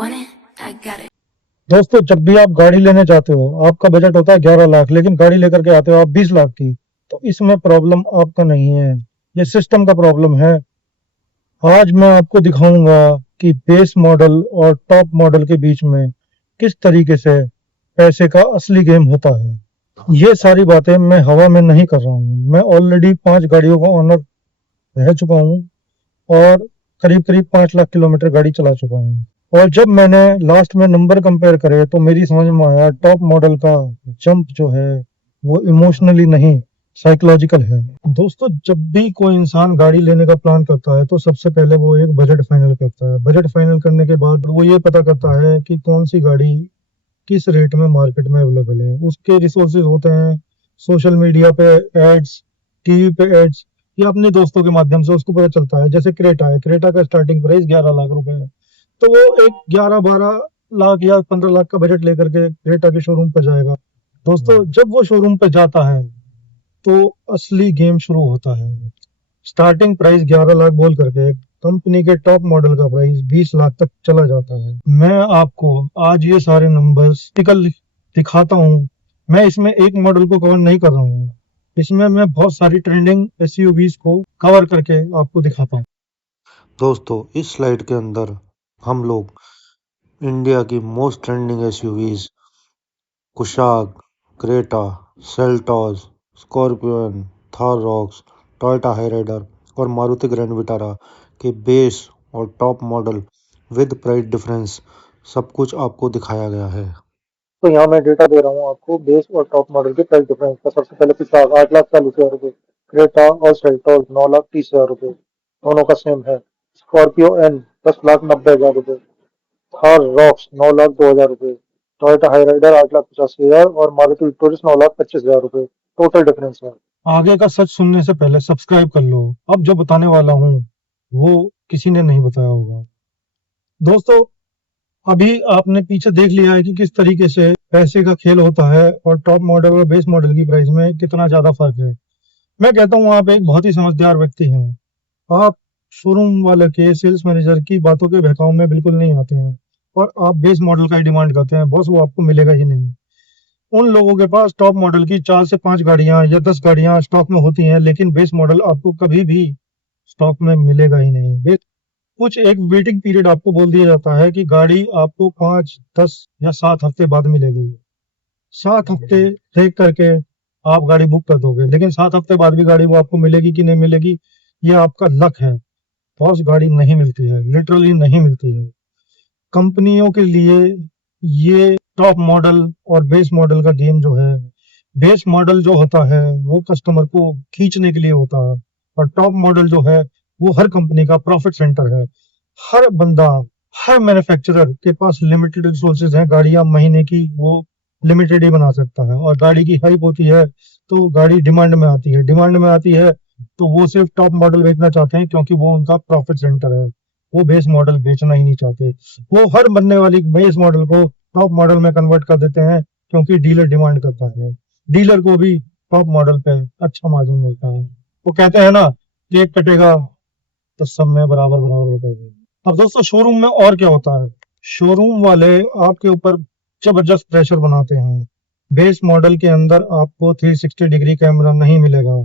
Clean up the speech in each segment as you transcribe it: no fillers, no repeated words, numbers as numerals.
want it, I got it. दोस्तों, जब भी आप गाड़ी लेने जाते हो, आपका बजट होता है 11 लाख, लेकिन गाड़ी लेकर के आते हो आप 20 लाख की, तो इसमें प्रॉब्लम आपका नहीं है, ये सिस्टम का प्रॉब्लम है। आज मैं आपको दिखाऊंगा कि बेस मॉडल और टॉप मॉडल के बीच में किस तरीके से पैसे का असली गेम होता है। ये सारी बातें मैं हवा में नहीं कर रहा हूँ, मैं ऑलरेडी 5 गाड़ियों का ऑनर रह चुका हूँ और करीब करीब 5 लाख किलोमीटर गाड़ी चला चुका हूँ। और जब मैंने लास्ट में नंबर कंपेयर करे तो मेरी समझ में आया टॉप मॉडल का जंप जो है वो इमोशनली नहीं, साइकोलॉजिकल है। दोस्तों, जब भी कोई इंसान गाड़ी लेने का प्लान करता है तो सबसे पहले वो एक बजट फाइनल करता है। बजट फाइनल करने के बाद वो ये पता करता है कि कौन सी गाड़ी किस रेट में मार्केट में अवेलेबल है। उसके रिसोर्सेज होते हैं सोशल मीडिया पे एड्स, टीवी पे एड्स, या अपने दोस्तों के माध्यम से उसको पता चलता है। जैसे क्रेटा है, क्रेटा का स्टार्टिंग प्राइस 11 लाख रुपए है, तो वो एक 11-12 लाख या 15 लाख का बजट लेकर के क्रेटा के शोरूम पे जाएगा। दोस्तों, जब वो शोरूम पे जाता है तो असली गेम शुरू होता है। स्टार्टिंग प्राइस 11 लाख बोल करके कंपनी के टॉप मॉडल का प्राइस 20 लाख तक चला जाता है। मैं आपको आज ये सारे नंबर्स दिखाता हूँ। मैं इसमें एक मॉडल को कवर नहीं कर रहा हूँ, इसमें मैं बहुत सारी ट्रेंडिंग एसयूवीज को कवर करके आपको दिखाता हूँ। दोस्तों, इस स्लाइड के अंदर हम लोग इंडिया की most trending SUVs Kushaq, Creta, Seltos, scorpion, Thar rocks, Toyota Hyryder और मारुति ग्रैंड विटारा के बेस और top model with price difference सब कुछ आपको दिखाया गया है। तो यहाँ मैं डेटा दे रहा हूँ आपको बेस और टॉप मॉडल के प्राइस डिफरेंस का। सबसे पहले कुशाक 8,40,000 रुपये, क्रेटा और सेल्टॉस 9,30,000 रुपये, दोनों का सेम है। स्कॉर्पियो एन 10,90,000 रुपये, थार रॉक्स 9,02,000 रुपये, टोयोटा हाईराइडर 8,85,000 और मारुति विक्टोरियस 9,25,000 रुपये। टोटल डिफरेंस है। आगे का सच सुनने से पहले सब्सक्राइब कर लो, अब जो बताने वाला हूँ वो किसी ने नहीं बताया होगा। दोस्तों, अभी आपने पीछे देख लिया है कि किस तरीके से पैसे का खेल होता है और टॉप मॉडल और बेस मॉडल की प्राइस में कितना ज्यादा फर्क है। मैं कहता हूँ आप एक बहुत ही समझदार व्यक्ति हैं, आप शोरूम वाले के सेल्स मैनेजर की बातों के बहकाव में बिल्कुल नहीं आते हैं और आप बेस मॉडल का ही डिमांड करते हैं। बॉस, वो आपको मिलेगा ही नहीं। उन लोगों के पास टॉप मॉडल की 4 से 5 गाड़ियां या 10 गाड़ियां स्टॉक में होती हैं, लेकिन बेस मॉडल आपको कभी भी स्टॉक में मिलेगा ही नहीं। कुछ एक वेटिंग पीरियड आपको बोल दिया जाता है कि गाड़ी आपको 5, 10 या 7 हफ्ते बाद मिलेगी। 7 हफ्ते देख करके आप गाड़ी बुक कर दोगे, लेकिन 7 हफ्ते बाद भी गाड़ी वो आपको मिलेगी कि नहीं मिलेगी, ये आपका लक है। बॉस, गाड़ी नहीं मिलती है, लिटरली नहीं मिलती है। कंपनियों के लिए ये टॉप मॉडल और बेस मॉडल का गेम जो है, बेस मॉडल जो होता है वो कस्टमर को खींचने के लिए होता है और टॉप मॉडल जो है वो हर कंपनी का प्रॉफिट सेंटर है। हर बंदा, हर मैन्युफैक्चरर के पास लिमिटेड रिसोर्सेज हैं, गाड़ियां महीने की वो लिमिटेड ही बना सकता है। और गाड़ी की हाइप होती है तो गाड़ी डिमांड में आती है, डिमांड में आती है तो वो सिर्फ टॉप मॉडल बेचना चाहते हैं क्योंकि वो उनका प्रॉफिट सेंटर है। वो बेस मॉडल बेचना ही नहीं चाहते, वो हर बनने वाली बेस मॉडल को टॉप मॉडल में कन्वर्ट कर देते हैं क्योंकि डीलर डिमांड करता है। डीलर को भी टॉप मॉडल पे अच्छा मार्जिन मिलता है। वो कहते हैं ना, केक कटेगा तो सब में बराबर बराबर रुपए। अब दोस्तों, शोरूम में और क्या होता है, शोरूम वाले आपके ऊपर जबरदस्त प्रेशर बनाते हैं। बेस मॉडल के अंदर आपको 360 डिग्री कैमरा नहीं मिलेगा,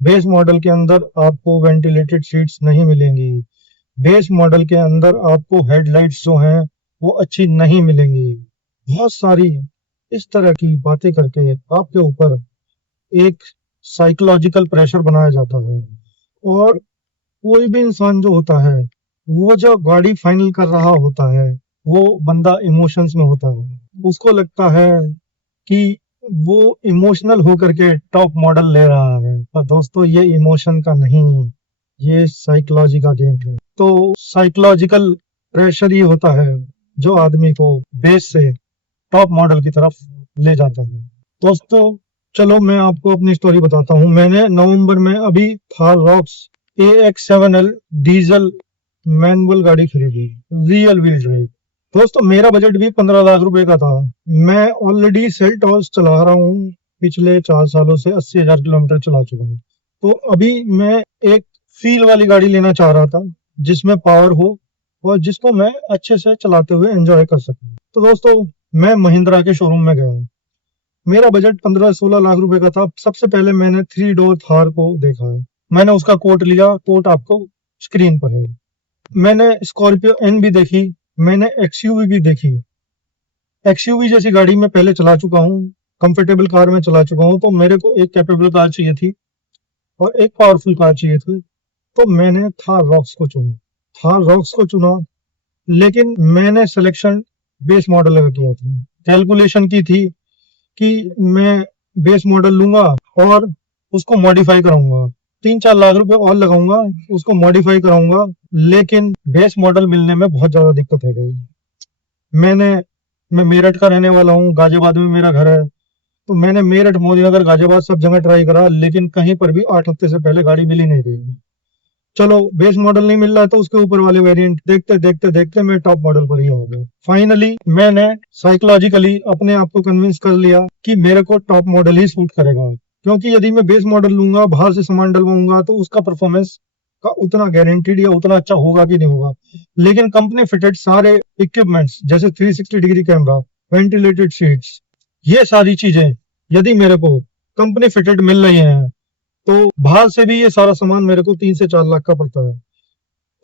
बेस मॉडल के अंदर आपको वेंटिलेटेड सीट्स नहीं मिलेंगी, बेस मॉडल के अंदर आपको हेडलाइट्स जो हैं वो अच्छी नहीं मिलेंगी। बहुत सारी इस तरह की बातें करके आपके ऊपर एक साइकोलॉजिकल प्रेशर बनाया जाता है। और कोई भी इंसान जो होता है वो जब गाड़ी फाइनल कर रहा होता है वो बंदा इमोशंस में होता है, उसको लगता है कि वो इमोशनल होकर के टॉप मॉडल ले रहा है। पर दोस्तों, ये इमोशन का नहीं, ये साइकोलॉजी का गेम है। तो साइकोलॉजिकल प्रेशर ही होता है जो आदमी को बेस से टॉप मॉडल की तरफ ले जाता है। दोस्तों, चलो मैं आपको अपनी स्टोरी बताता हूँ। मैंने नवंबर में अभी Thar rocks AX7L diesel manual गाड़ी खरीदी, रियल व्हील ड्राइव। दोस्तों, मेरा बजट भी 15 लाख रुपए का था। मैं ऑलरेडी सेल्टॉस चला रहा हूँ, पिछले 4 सालों से 80,000 किलोमीटर चला चुका हूँ। तो अभी मैं एक फील वाली गाड़ी लेना चाह रहा था जिसमें पावर हो और जिसको मैं अच्छे से चलाते हुए एंजॉय कर सकूं। तो दोस्तों, मैं महिंद्रा के शोरूम में गया हूँ। मेरा बजट 15-16 लाख रुपए का था। सबसे पहले मैंने 3 डोर थार को देखा है। मैंने उसका कोट लिया, कोट आपको स्क्रीन पर है। मैंने स्कॉर्पियो एन भी देखी, मैंने एक्सयूवी भी देखी। एक्सयूवी जैसी गाड़ी मैं पहले चला चुका हूँ, कंफर्टेबल कार में चला चुका हूँ, तो मेरे को एक कैपेबल कार चाहिए थी और एक पावरफुल कार चाहिए थी। तो मैंने थार रॉक्स को चुना। थार रॉक्स को चुना, लेकिन मैंने सिलेक्शन बेस मॉडल का किया था। कैलकुलेशन की थी कि मैं बेस मॉडल लूंगा और उसको मॉडिफाई कराऊंगा, 3-4 लाख रुपए और लगाऊंगा, उसको मॉडिफाई कराऊंगा। लेकिन बेस मॉडल मिलने में बहुत ज्यादा दिक्कत है गई। मैंने मैं मेरठ का रहने वाला हूँ, गाजियाबाद में मेरा घर है। तो मैंने मेरठ, मोदीनगर, गाजियाबाद सब जगह ट्राई करा, लेकिन कहीं पर भी 8 हफ्ते से पहले गाड़ी मिली नहीं रही। चलो, बेस मॉडल नहीं मिल रहा तो उसके ऊपर वाले वेरिएंट देखते देखते देखते मैं टॉप मॉडल पर ही हो गया। फाइनली मैंने साइकोलॉजिकली अपने आप को कन्विंस कर लिया कि मेरे को टॉप मॉडल ही सूट करेगा, क्योंकि यदि मैं बेस मॉडल लूंगा, बाहर से सामान डलवाऊंगा, तो उसका परफॉर्मेंस का उतना गारंटीड या उतना अच्छा होगा कि नहीं होगा। लेकिन कंपनी फिटेड सारे इक्विपमेंट्स जैसे 360 डिग्री कैमरा, वेंटिलेटेड सीट्स, ये सारी चीजें यदि मेरे को कंपनी फिटेड मिल रही हैं, तो बाहर से भी ये सारा सामान मेरे को 3 से 4 लाख का पड़ता है।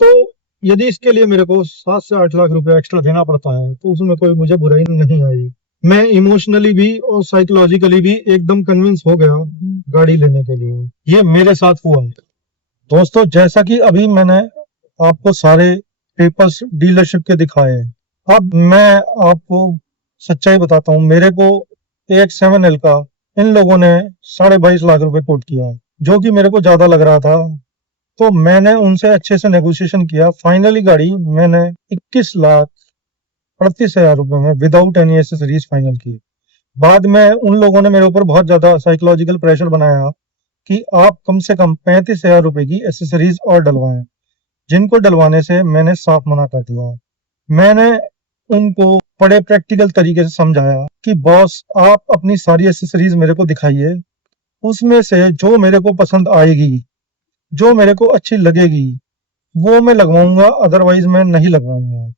तो यदि इसके लिए मेरे को 7 से 8 लाख रुपए एक्स्ट्रा देना पड़ता है, तो उसमें कोई मुझे बुराई नहीं आई। मैं इमोशनली भी और साइकोलॉजिकली भी एकदम कन्विंस हो गया गाड़ी लेने के लिए। ये मेरे साथ हुआ है। दोस्तों, जैसा कि अभी मैंने आपको सारे पेपर्स डीलरशिप के दिखाए हैं, अब मैं आपको सच्चाई बताता हूँ। मेरे को AX7L का इन लोगों ने 22.5 लाख रुपए कोट किया है, जो कि मेरे को ज्यादा लग रहा था। तो मैंने उनसे अच्छे से नेगोशिएशन किया। फाइनली गाड़ी मैंने 21,38,000 रुपए में विदाउट एनी एसेसरीज फाइनल की। बाद में उन लोगों ने मेरे ऊपर बहुत ज्यादा साइकोलॉजिकल प्रेशर बनाया कि आप कम से कम 35,000 रुपए की एसेसरीज और डलवाएं, जिनको डलवाने से मैंने साफ मना कर दिया। मैंने उनको बड़े प्रैक्टिकल तरीके से समझाया कि बॉस, आप अपनी सारी एसेसरीज मेरे को दिखाइए, उसमें से जो मेरे को पसंद आएगी, जो मेरे को अच्छी लगेगी, वो मैं लगवाऊंगा, अदरवाइज मैं नहीं लगवाऊंगा।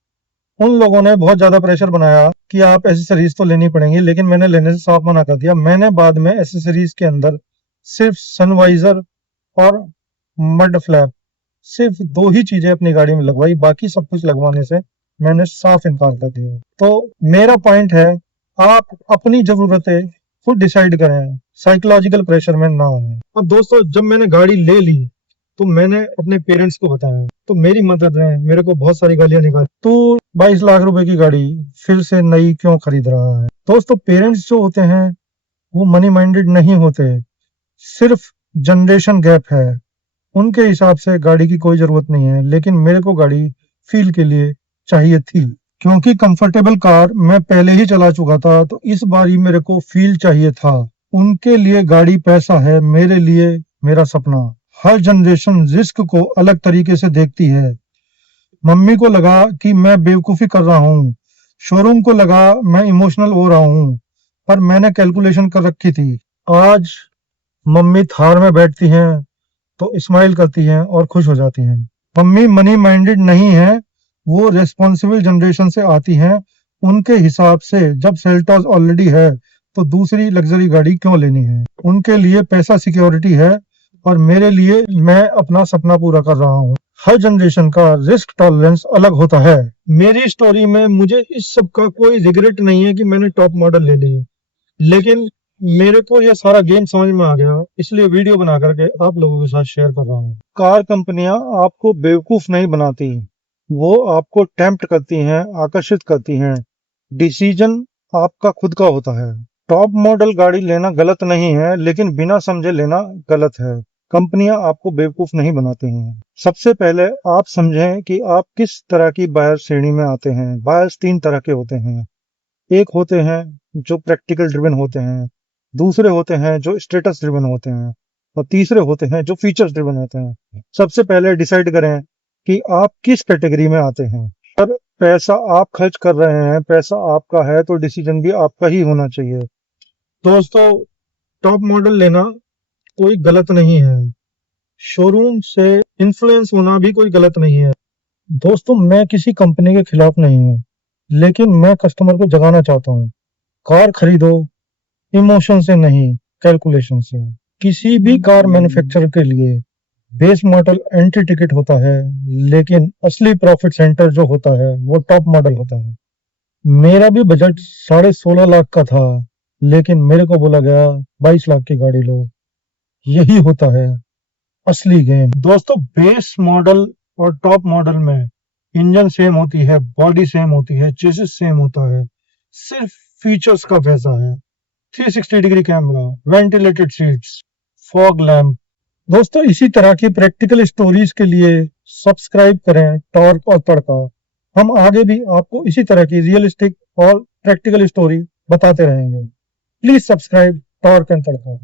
उन लोगों ने बहुत ज्यादा प्रेशर बनाया कि आप एसेसरीज तो लेनी पड़ेंगी, लेकिन मैंने लेने से साफ मना कर दिया। मैंने बाद में एसेसरीज के अंदर सिर्फ सनवाइजर और मड फ्लैप, सिर्फ 2 ही चीजें अपनी गाड़ी में लगवाई, बाकी सब कुछ लगवाने से मैंने साफ इनकार कर दिया। तो मेरा पॉइंट है, आप अपनी जरूरतें खुद डिसाइड करें, साइकोलॉजिकल प्रेशर में ना आए। अब दोस्तों, जब मैंने गाड़ी ले ली तो मैंने अपने पेरेंट्स को बताया, तो मेरी मदर ने मेरे को बहुत सारी गालियां निकाली। तू 22 लाख रुपए की गाड़ी फिर से नई क्यों खरीद रहा है? दोस्तों, पेरेंट्स जो होते हैं वो मनी माइंडेड नहीं होते, सिर्फ जनरेशन गैप है। उनके हिसाब से गाड़ी की कोई जरूरत नहीं है, लेकिन मेरे को गाड़ी फील के लिए चाहिए थी, क्योंकि कंफर्टेबल कार मैं पहले ही चला चुका था। तो इस बार ही मेरे को फील चाहिए था। उनके लिए गाड़ी पैसा है, मेरे लिए मेरा सपना। हर जनरेशन रिस्क को अलग तरीके से देखती है। मम्मी को लगा कि मैं बेवकूफी कर रहा हूँ, शोरूम को लगा मैं इमोशनल हो रहा हूँ, पर मैंने कैलकुलेशन कर रखी थी। आज मम्मी थार में बैठती हैं तो स्माइल करती हैं और खुश हो जाती हैं। मम्मी मनी माइंडेड नहीं है, वो रेस्पॉन्सिबल जनरेशन से आती हैं। उनके हिसाब से जब सेल्टॉस ऑलरेडी है तो दूसरी लग्जरी गाड़ी क्यों लेनी है? उनके लिए पैसा सिक्योरिटी है, और मेरे लिए मैं अपना सपना पूरा कर रहा हूँ। हर जनरेशन का रिस्क टॉलरेंस अलग होता है। मेरी स्टोरी में मुझे इस सब का कोई रिग्रेट नहीं है कि मैंने टॉप मॉडल ले ली, लेकिन मेरे को ये सारा गेम समझ में आ गया, इसलिए वीडियो बना करके आप लोगों के साथ शेयर कर रहा हूँ। कार कंपनियां आपको बेवकूफ नहीं बनाती, वो आपको टेम्प्ट करती हैं, आकर्षित करती हैं। डिसीजन आपका खुद का होता है। टॉप मॉडल गाड़ी लेना गलत नहीं है, लेकिन बिना समझे लेना गलत है। कंपनियां आपको बेवकूफ नहीं बनाती हैं। सबसे पहले आप समझें कि आप किस तरह की बायर श्रेणी में आते हैं। बायर्स 3 तरह के होते हैं। एक होते हैं जो प्रैक्टिकल ड्रिवन होते हैं, दूसरे होते हैं जो स्टेटस ड्रिवन होते हैं, और तीसरे होते हैं जो फीचर्स ड्रिवन होते हैं। सबसे पहले डिसाइड करें कि आप किस कैटेगरी में आते हैं। पर पैसा आप खर्च कर रहे हैं, पैसा आपका है, तो डिसीजन भी आपका ही होना चाहिए। दोस्तों, टॉप मॉडल लेना कोई गलत नहीं है, शोरूम से इन्फ्लुएंस होना भी कोई गलत नहीं है, दोस्तों, मैं किसी कंपनी के खिलाफ नहीं हूँ, लेकिन मैं कस्टमर को जगाना चाहता हूँ। कार खरीदो इमोशन से नहीं, कैलकुलेशन से। किसी भी कार मैन्युफैक्चरर के लिए बेस मॉडल एंट्री टिकट होता है, लेकिन असली प्रॉफिट सेंटर जो होता है वो टॉप मॉडल होता है। मेरा भी बजट 16.5 लाख का था, लेकिन मेरे को बोला गया 22 लाख की गाड़ी लो। यही होता है असली गेम। दोस्तों, बेस मॉडल और टॉप मॉडल में इंजन सेम होती है, बॉडी सेम होती है, चेसिस सेम होता है, सिर्फ फीचर्स का वैसा है। 360 degree camera, ventilated seats, fog lamp. दोस्तों, इसी तरह की प्रैक्टिकल स्टोरीज के लिए सब्सक्राइब करें टॉर्क और तड़का। हम आगे भी आपको इसी तरह की रियलिस्टिक और प्रैक्टिकल स्टोरी बताते रहेंगे। Please subscribe torque and tadka.